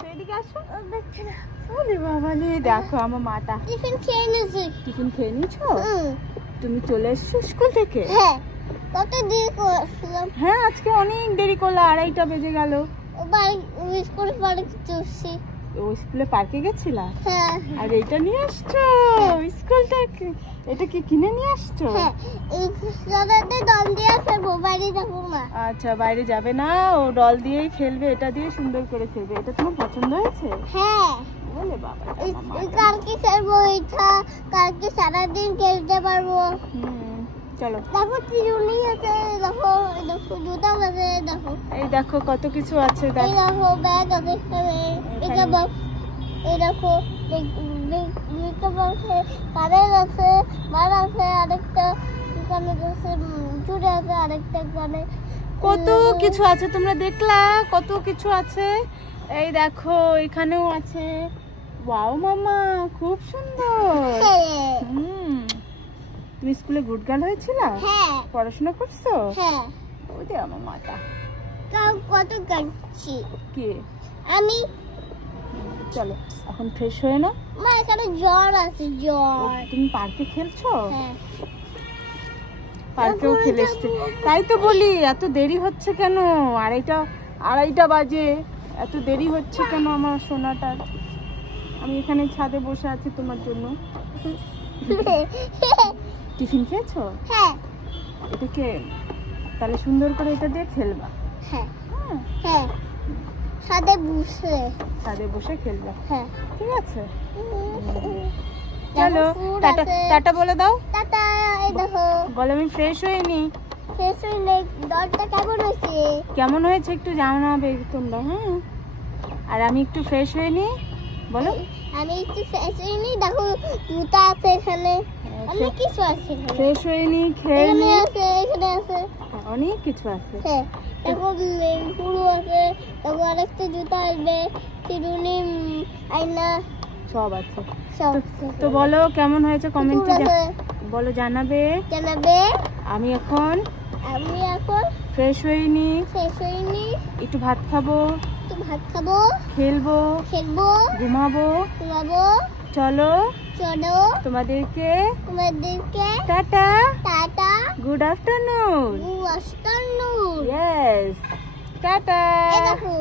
আসো এদিকে আসো। ওরে বাবা রে, দেখো আমার মাটা টিফিন খেয়ে নিয়েছি। টিফিন খেয়ে নিয়েছো? তুমি চলে এসছো স্কুল থেকে? হ্যাঁ। কত দেরি করছিলাম? হ্যাঁ আজকে অনেক দেরি করলো, 2:30 বেজে গেল। স্কুল পার্কে চলছি। ও স্কুলে পার্কে গেছিলা? হ্যাঁ। আর এটা নিয়ে আসছো স্কুল থেকে? এটা কি কিনে নিয়ে আসছো? হ্যাঁ, এই সারাতে দল দিয়ে খেলবো, বাইরে যাবো না। আচ্ছা বাইরে যাবে না, ও ডল দিয়েই খেলবে, এটা দিয়ে সুন্দর করে খেলবে। এটা তোমার পছন্দ হয়েছে? হ্যাঁ। বলে বাবা, কালকে খেলবো এটা, কালকে সারাদিন খেলতে পারবো। চলো। দেখো চিরুনি আছে, দেখো দেখো জুতা আছে, দেখো এই দেখো কত কিছু আছে। এই দেখো ব্যাগ আছে এখানে, এটা বক্স, এই দেখো মেকআপ আছে, কানের আছে, মার আছে, আরেকটা কানে আছে, চুড়ি আছে, আরেকটা কানে। কত কিছু আছে, তোমরা দেখলা কত কিছু আছে। এই দেখো এখানেও আছে। ওয়াও মামা, খুব সুন্দর। তুমি স্কুলে গুড গার্ল হয়েছিল? হ্যাঁ। পড়াশোনা করছো? হ্যাঁ। ওই দে আমার মাটা। তাও কত কাটছি কি আমি। চলো এখন ফ্রেশ হয়ে নাও। মা এখানে জ্বর আছে, জ্বর। তুমি পার্কে খেলছো? হ্যাঁ। পার্কেও খেলে এসছে, তাই তো বলি এত দেরি হচ্ছে কেন? আড়াইটা বাজে, এত দেরি হচ্ছে কেন আমার সোনাটার? আমি এখানে ছাদে বসে আছি তোমার জন্য। টিফিন খেয়েছো? হ্যাঁ। এটাকে তাহলে সুন্দর করে এটা দিয়ে খেলবা। হ্যাঁ। হ্যাঁ, ছাদে বসে খেলবা। হ্যাঁ, ঠিক আছে, চলো টাটা। টাটা বলে দাও। টাটা। এই দেখো, বলো আমি ফ্রেশ হইনি। ফ্রেশ হইলে দরটা কেমন হয়েছে? কেমন হয়েছে একটু জানাবে তোমরা। হ্যাঁ, আর আমি একটু ফ্রেশ হইনি। বলো। আমি একটু ফ্রেশ হইনি, দেখো জুতা আছে এখানে, অনেক কিছু আছে এখানে। ফ্রেশ হইনি, খেয়ে এখানে আছে, এখানে আছে, অনেক কিছু আছে। হ্যাঁ। দেখো পুরো আছে, দেখো আরেকটা জুতা আসবে, চিরুনি, আয়না, সব আছে। সব। তো বলো কেমন হয়েছে, কমেন্টে বলো, জানাবে। আমি এখন ফ্রেশ হইনি, একটু ভাত খাবো, খেলবো, ঘুমাবো। চলো তোমাদেরকে tata, good afternoon. Yes, tata. এই দেখো